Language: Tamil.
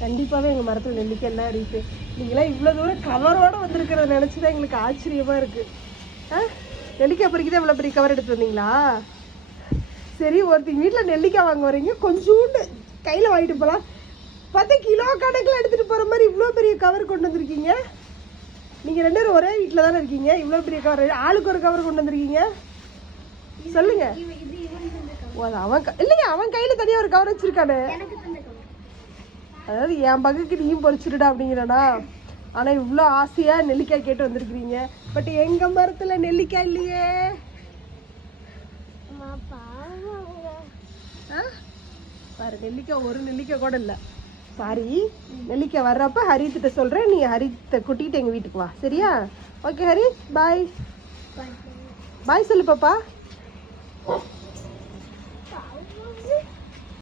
கண்டிப்பாகவே எங்கள் மரத்தில் நெல்லிக்காய் எல்லாம் இருக்கு. நீங்களாம் இவ்வளோ தூரம் கவரோடு வந்திருக்கிறத நினச்சி தான் எங்களுக்கு ஆச்சரியமாக இருக்குது. நெல்லிக்காய் பறிக்கதான் இவ்வளோ பெரிய கவர் எடுத்து வந்தீங்களா? சரி, ஒருத்தங்க வீட்டில் நெல்லிக்காய் வாங்க வரீங்க, கொஞ்சோண்டு கையில் வாங்கிட்டு போகலாம். 10 கிலோ கணக்கில் எடுத்துகிட்டு போகிற மாதிரி இவ்வளோ பெரிய கவர் கொண்டு வந்திருக்கீங்க. நீங்கள் 2 பேரும் ஒரே வீட்டில் தானே இருக்கீங்க, இவ்வளோ பெரிய கவர் ஆளுக்கு ஒரு கவர் கொண்டு வந்திருக்கீங்க. சொல்லுங்க. அவன் இல்லையா, அவன் கையில் தனியாக ஒரு கவர் வச்சுருக்கானு. அதாவது என் பங்குக்கு நீயும் பொறிச்சிடுடா அப்படிங்கிறடா. ஆனால் இவ்வளோ ஆசையாக நெல்லிக்காய் கேட்டு வந்திருக்கிறீங்க. பட் எங்கள் மரத்தில் நெல்லிக்காய் இல்லையே. பாரு, நெல்லிக்காய் ஒரு நெல்லிக்காய் கூட இல்லை. சாரி, நெல்லிக்காய் வர்றப்ப ஹரித்திட்ட சொல்கிறேன், நீ ஹரித்தை கூட்டிகிட்டு எங்கள் வீட்டுக்கு வா, சரியா? ஓகே ஹரி, பாய். பாய் சொல்லு பாப்பா.